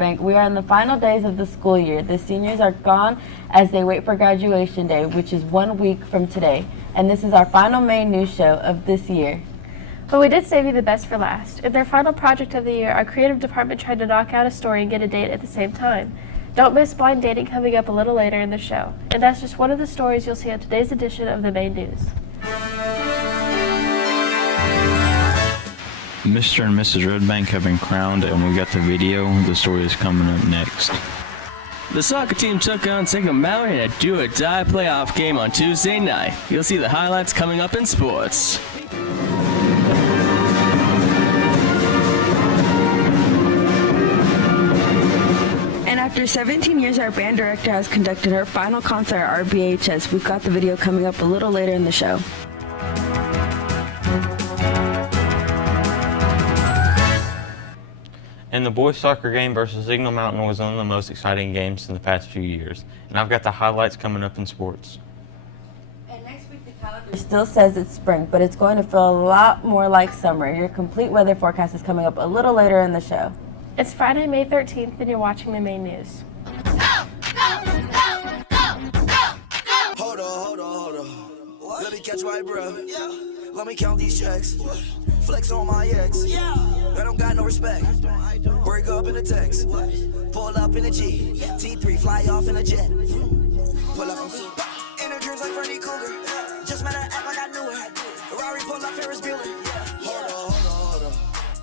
Bank, we are in the final days of the school year. The seniors are gone as they wait for graduation day, which is 1 week from today. And this is our final main news show of this year. But we did save you the best for last. In their final project of the year, our creative department tried to knock out a story and get a date at the same time. Don't miss blind dating coming up a little later in the show. And that's just one of the stories you'll see on today's edition of the main news. Mr. and Mrs. Redbank have been crowned, and we got the video. The story is coming up next. The soccer team took on Signal Mountain in a do-or-die playoff game on Tuesday night. You'll see the highlights coming up in sports. And after 17 years, our band director has conducted her final concert at RBHS. We've got the video coming up a little later in the show. And the boys soccer game versus Signal Mountain was one of the most exciting games in the past few years. And I've got the highlights coming up in sports. And next week the calendar still says it's spring, but it's going to feel a lot more like summer. Your complete weather forecast is coming up a little later in the show. It's Friday, May 13th, and you're watching the main news. Hold on. Let me catch my breath. Let me count these checks. Flex on my ex. I don't got no respect. Break up in the text. Pull up in a G. T3 fly off in a jet. Pull up in a dreams like Freddy Cougar. Just matter act like I knew it. Ferrari pull up Ferris Bueller. Hold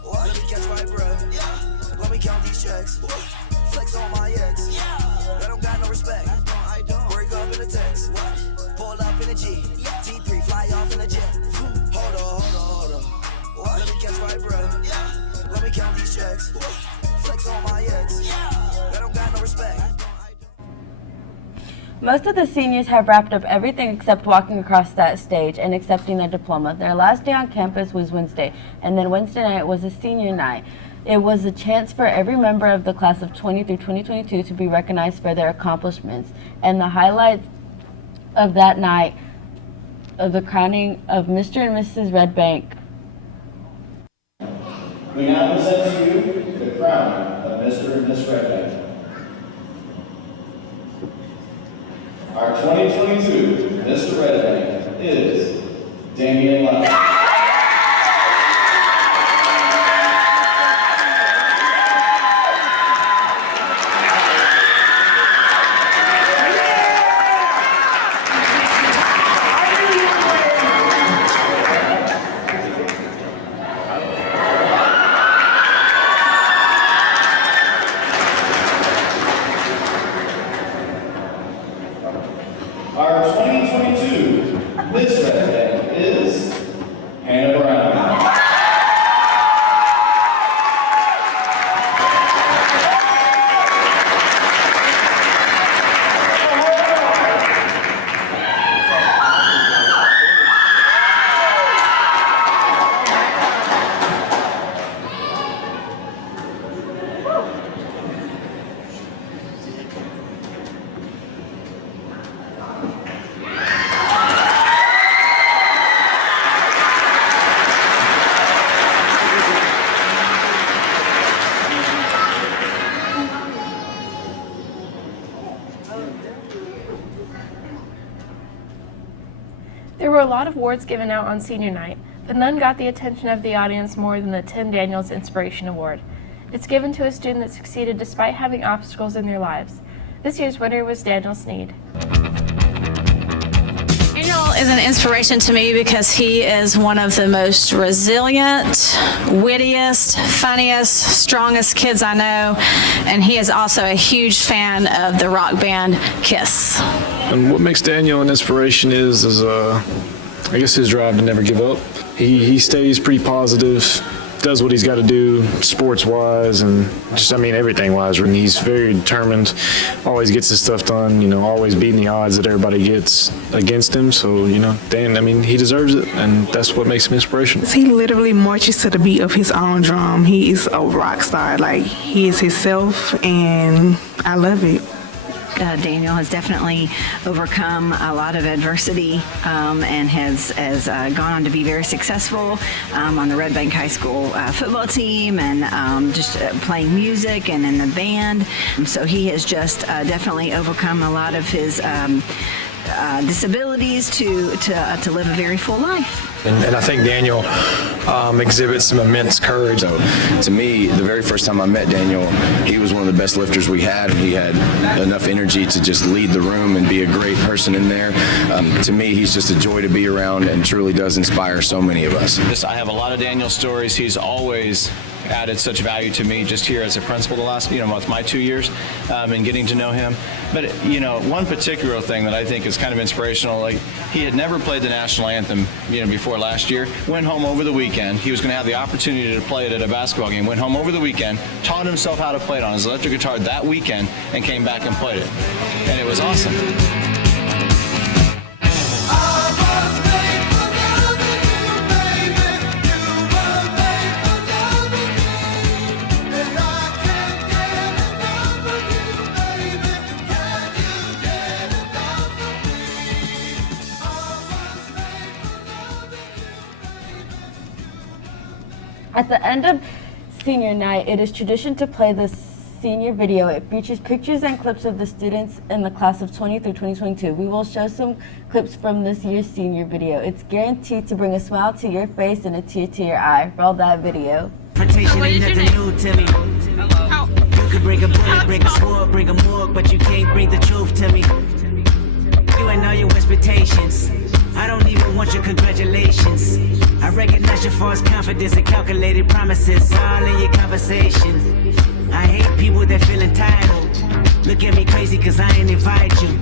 on. Let me catch my breath. Let me count these checks. Flex on my ex. I don't got no respect. Break up in the text. Pull up in a G. T3 fly off in a jet. Hold on. Let me catch my breath. Let me count these checks. Flex on my ex. I don't got no respect. Most of the seniors have wrapped up everything except walking across that stage and accepting their diploma. Their last day on campus was Wednesday, and then Wednesday night was a senior night. It was a chance for every member of the class of 20 through 2022 to be recognized for their accomplishments. And the highlights of that night of the crowning of Mr. and Mrs. Redbank. We now present to you the crowning of Mr. and Miss Redbank. Our 2022 Mr. Redbank is Damian Love. Our 2022 Miss Redbank is Hannah Brown. There were a lot of awards given out on senior night, but none got the attention of the audience more than the Tim Daniels Inspiration Award. It's given to a student that succeeded despite having obstacles in their lives. This year's winner was Daniel Sneed. Daniel is an inspiration to me because he is one of the most resilient, wittiest, funniest, strongest kids I know, and he is also a huge fan of the rock band Kiss. And what makes Daniel an inspiration is I guess his drive to never give up. He stays pretty positive, does what he's got to do sports-wise and just, everything-wise. And he's very determined, always gets his stuff done, always beating the odds that everybody gets against him. So, Dan, he deserves it, and that's what makes him inspirational. He literally marches to the beat of his own drum. He is a rock star. He is himself, and I love it. Daniel has definitely overcome a lot of adversity and has gone on to be very successful on the Red Bank High School football team and just playing music and in the band. So he has just definitely overcome a lot of his disabilities to live a very full life. And I think Daniel exhibits some immense courage. So to me, the very first time I met Daniel, he was one of the best lifters we had. He had enough energy to just lead the room and be a great person in there. To me, he's just a joy to be around and truly does inspire so many of us. I have a lot of Daniel stories. He's always added such value to me just here as a principal the last, with my 2 years and getting to know him. But, one particular thing that I think is kind of inspirational, like he had never played the national anthem, before last year, went home over the weekend. He was going to have the opportunity to play it at a basketball game, went home over the weekend, taught himself how to play it on his electric guitar that weekend and came back and played it. And it was awesome. At the end of senior night, it is tradition to play the senior video. It features pictures and clips of the students in the class of 20 through 2022. We will show some clips from this year's senior video. It's guaranteed to bring a smile to your face and a tear to your eye. Roll that video. Confrontation ain't nothing new to me. You could bring a bullet, bring a sword, bring a morgue, but you can't bring the truth to me. You ain't all your expectations. I don't even want your congratulations. I recognize your false confidence and calculated promises all in your conversation. I hate people that feel entitled. Look at me crazy cause I ain't invite you.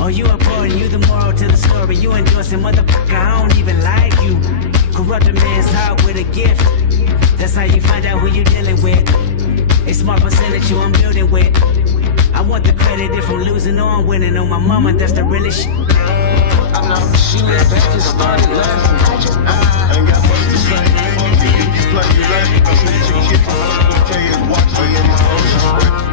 Oh, you important, you the moral to the story. You endorsing motherfucker, I don't even like you. Corrupt a man's heart with a gift. That's how you find out who you dealing with. A small percentage you I'm building with. I want the credit if I'm losing or I'm winning. On my mama, that's the realest shit. I know she went back and started laughing. I ain't got much to say. Just like you laughing. I said you get from the watch me in my own.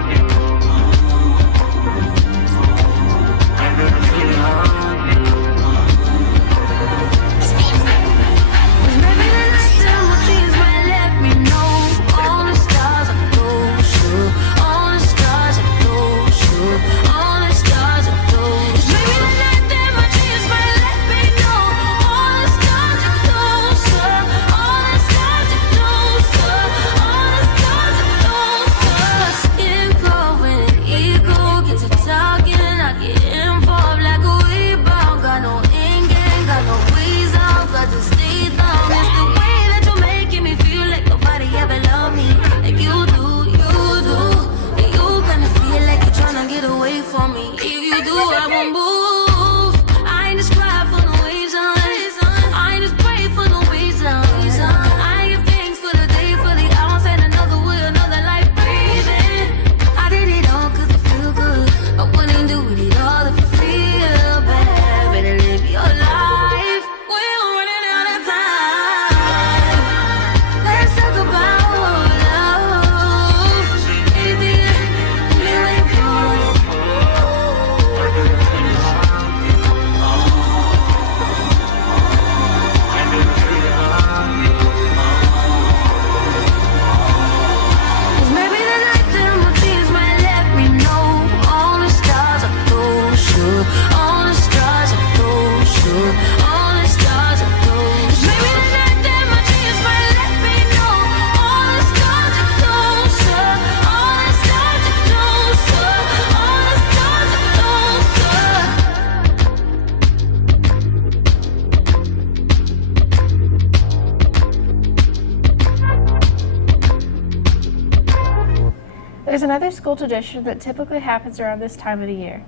There's another school tradition that typically happens around this time of the year.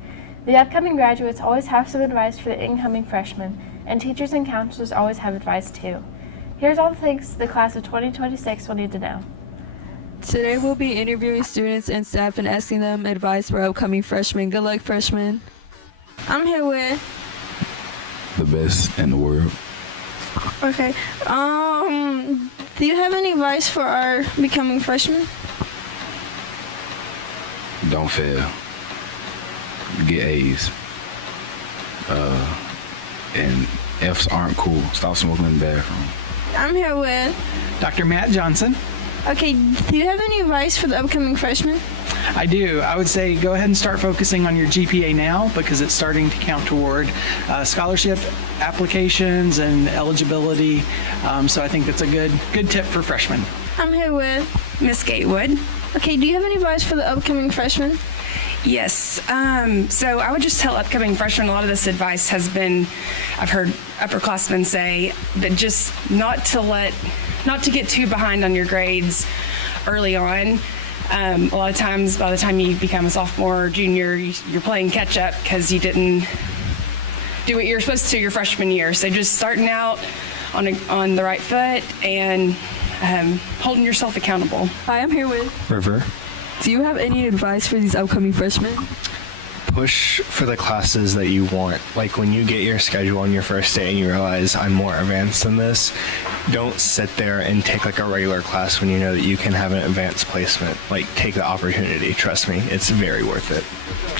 The upcoming graduates always have some advice for the incoming freshmen, and teachers and counselors always have advice too. Here's all the things the class of 2026 will need to know. Today we'll be interviewing students and staff and asking them advice for upcoming freshmen. Good luck, freshmen. I'm here with the best in the world. Okay. Do you have any advice for our becoming freshmen? Don't fail. get A's. And F's aren't cool. Stop smoking in the bathroom. I'm here with Dr. Matt Johnson. Okay, do you have any advice for the upcoming freshmen? I do. I would say go ahead and start focusing on your GPA now because it's starting to count toward scholarship applications and eligibility. So I think that's a good tip for freshmen. I'm here with Miss Gatewood. Okay, do you have any advice for the upcoming freshmen? Yes. So I would just tell upcoming freshmen a lot of this advice has been, I've heard upperclassmen say that just not to get too behind on your grades early on. A lot of times by the time you become a sophomore or junior, you're playing catch up because you didn't do what you're supposed to your freshman year. So just starting out on the right foot and holding yourself accountable. Hi, I'm here with River. Do you have any advice for these upcoming freshmen? Push for the classes that you want. Like when you get your schedule on your first day and you realize I'm more advanced than this, don't sit there and take like a regular class when you know that you can have an advanced placement. Like take the opportunity. Trust me, it's very worth it.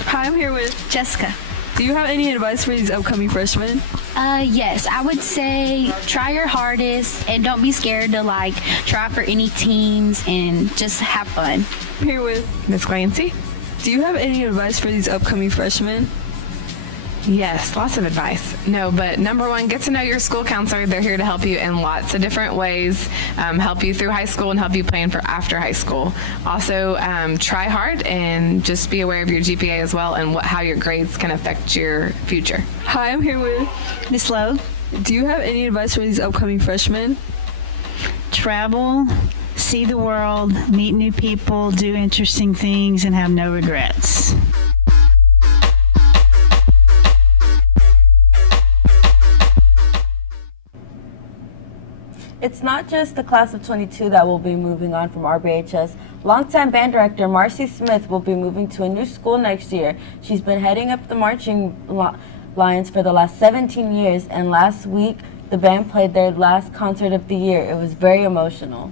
Hi, I'm here with Jessica. Do you have any advice for these upcoming freshmen? Yes, I would say try your hardest and don't be scared to try for any teams and just have fun. I'm here with Miss Clancy. Do you have any advice for these upcoming freshmen? Yes, lots of advice. No, but number one, get to know your school counselor. They're here to help you in lots of different ways, help you through high school and help you plan for after high school. Also, try hard and just be aware of your GPA as well and how your grades can affect your future. Hi, I'm here with Miss Lowe. Do you have any advice for these upcoming freshmen? Travel, see the world, meet new people, do interesting things, and have no regrets. It's not just the class of 22 that will be moving on from RBHS. Longtime band director Marcy Smith will be moving to a new school next year. She's been heading up the marching lines for the last 17 years, and last week the band played their last concert of the year. It was very emotional.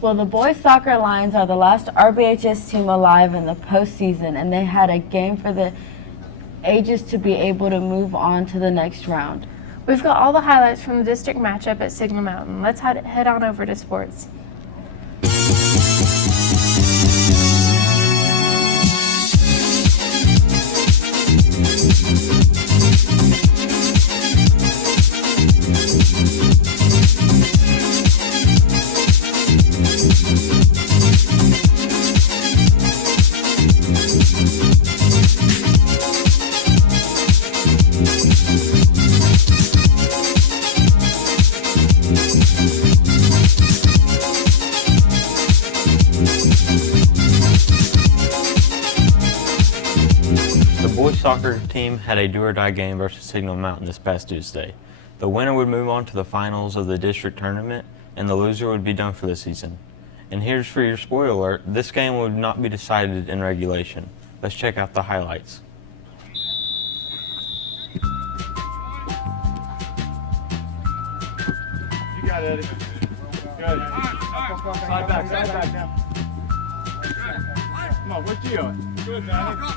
Well, the boys soccer Lions are the last RBHS team alive in the postseason, and they had a game for the ages to be able to move on to the next round. We've got all the highlights from the district matchup at Sigma Mountain. Let's head on over to sports. soccer team had a do-or-die game versus Signal Mountain this past Tuesday. The winner would move on to the finals of the district tournament, and the loser would be done for the season. And here's for your spoiler alert, this game would not be decided in regulation. Let's check out the highlights. You got it, Eddie. Good. Slide back now. Come on, where's Gio? Good, man. Good.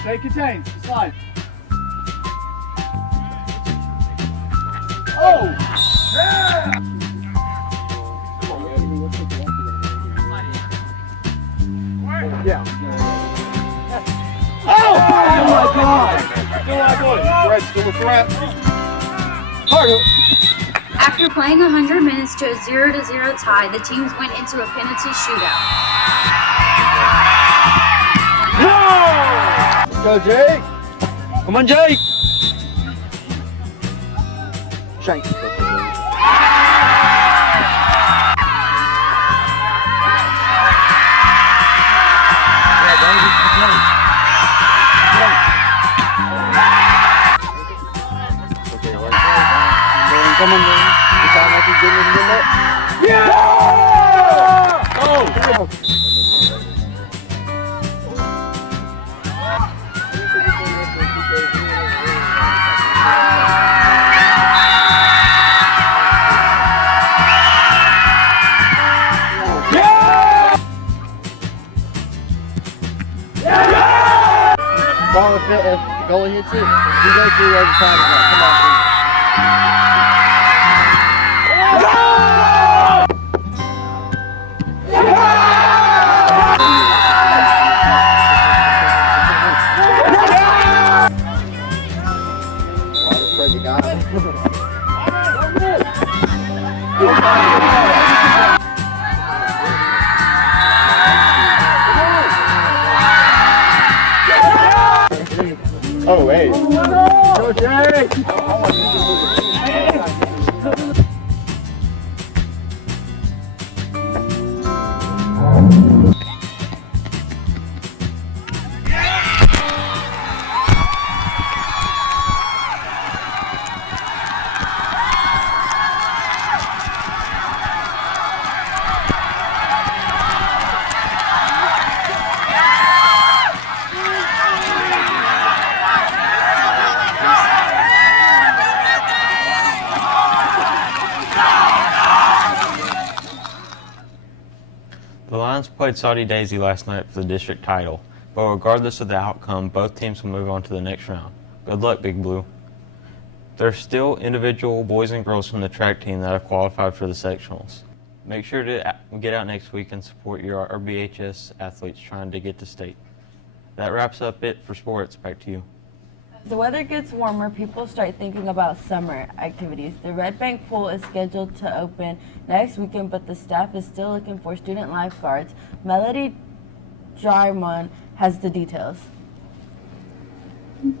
Stay contained. Slide. Oh! Yeah! Yeah. Oh! Oh my God! Still a threat. After playing 100 minutes to a 0-0 tie, the teams went into a penalty shootout. Let's go, Jake! Come on, Jake! Shank. Come on, man. You sound like you're getting it. Yeah! Oh! Ball if the goalie hits it, you go through overtime. Come on, please. Oh, hey. Go, Jake! The Lions played Saudi Daisy last night for the district title, but regardless of the outcome, both teams will move on to the next round. Good luck, Big Blue. There are still individual boys and girls from the track team that have qualified for the sectionals. Make sure to get out next week and support your RBHS athletes trying to get to state. That wraps up it for sports. Back to you. As the weather gets warmer, people start thinking about summer activities. The Red Bank pool is scheduled to open next weekend, but the staff is still looking for student lifeguards. Melody Jarmon has the details.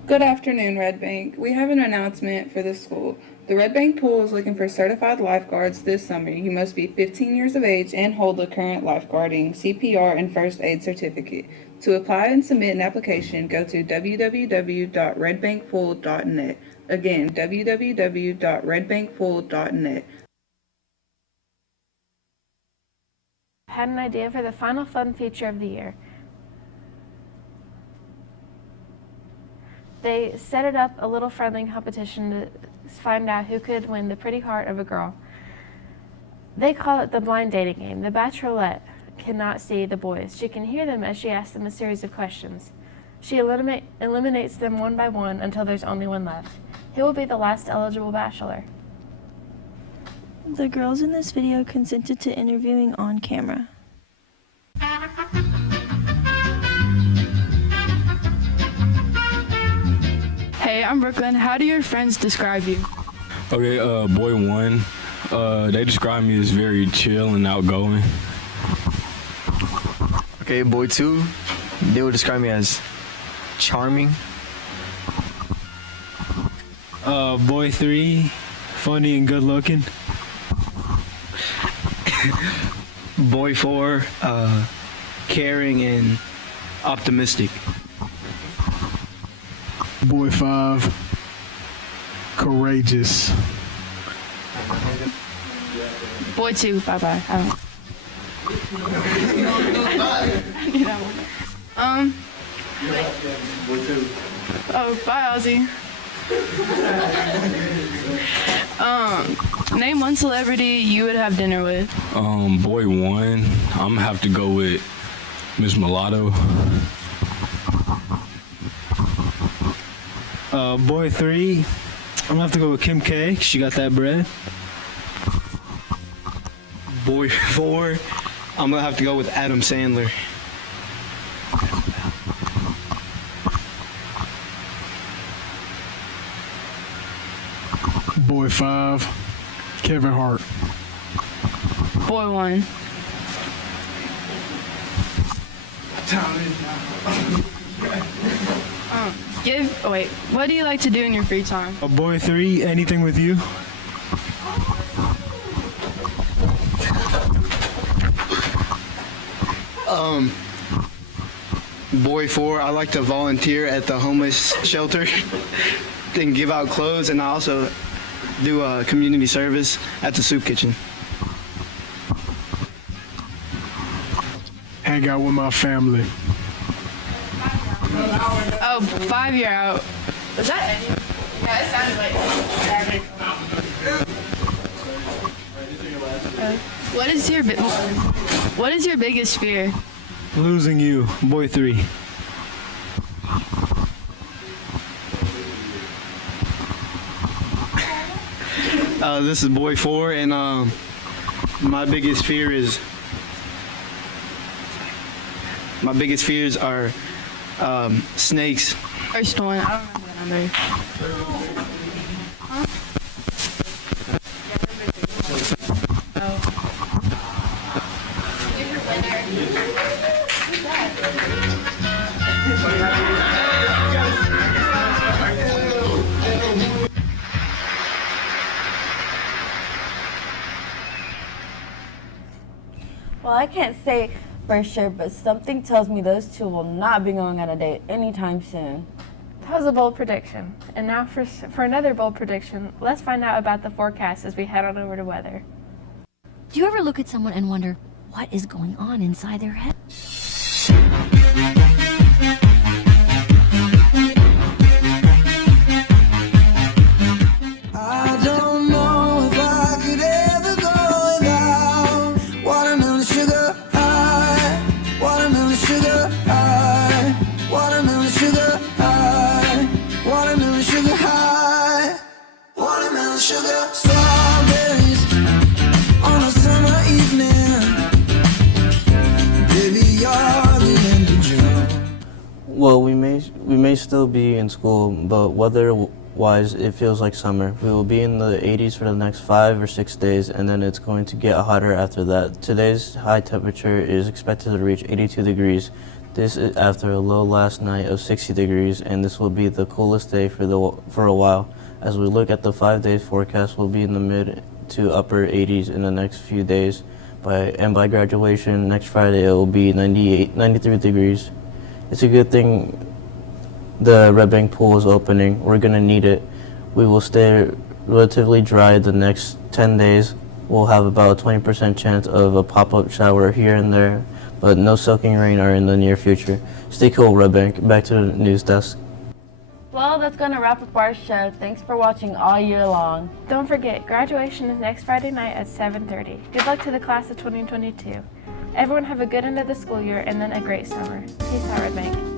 Good afternoon, Red Bank. We have an announcement for the school. The Red Bank pool is looking for certified lifeguards this summer. You must be 15 years of age and hold a current lifeguarding, CPR, and first aid certificate. To apply and submit an application, go to www.redbankpool.net. Again, www.redbankpool.net. Had an idea for the final fun feature of the year. They set it up a little friendly competition to find out who could win the pretty heart of a girl. They call it the blind dating game. The bachelorette cannot see the boys. She can hear them as she asks them a series of questions. She eliminates them one by one until there's only one left. Who will be the last eligible bachelor? The girls in this video consented to interviewing on camera. Hey, I'm Brooklyn. How do your friends describe you? Okay, boy one, they describe me as very chill and outgoing. Okay, boy two, they would describe me as charming. Boy three, funny and good looking. Boy four, caring and Optimistic. Boy 5, courageous. Boy 2, bye-bye. Oh, bye, Ozzy. Name one celebrity you would have dinner with. Boy 1, I'm gonna have to go with Miss Mulatto. Boy 3, I'm gonna have to go with Kim K. She got that bread. Boy 4, I'm gonna have to go with Adam Sandler. Boy 5, Kevin Hart. Boy 1. What do you like to do in your free time? Boy 3, anything with you? Boy 4, I like to volunteer at the homeless shelter and give out clothes, and I also do community service at the soup kitchen. Hang out with my family. Oh, 5 you're out. Was that Eddie? Yeah, it sounded like What is your biggest fear? Losing you, boy 3. This is boy 4, and my biggest fears are snakes. First one, I don't remember the number. Well, I can't say for sure, but something tells me those two will not be going on a date anytime soon. That was a bold prediction. And now for another bold prediction, let's find out about the forecast as we head on over to weather. Do you ever look at someone and wonder what is going on inside their head? I don't know if I could ever go without watermelon sugar high, watermelon sugar high, watermelon sugar high, watermelon sugar high, watermelon sugar, strawberries on a summer evening. Baby, you're the end of June. Well, we may still be in school, but weather-wise, it feels like summer. We will be in the 80s for the next 5 or 6 days, and then it's going to get hotter after that. Today's high temperature is expected to reach 82 degrees. This is after a low last night of 60 degrees, and this will be the coolest day for a while. As we look at the 5-day forecast, we'll be in the mid to upper 80s in the next few days. By graduation next Friday, it will be 93 degrees. It's a good thing the Red Bank pool is opening. We're going to need it. We will stay relatively dry the next 10 days. We'll have about a 20% chance of a pop-up shower here and there, but no soaking rain are in the near future. Stay cool, Red Bank. Back to the news desk. Well, that's going to wrap up our show. Thanks for watching all year long. Don't forget, graduation is next Friday night at 7:30. Good luck to the class of 2022. Everyone have a good end of the school year and then a great summer. Peace out, Red Bank.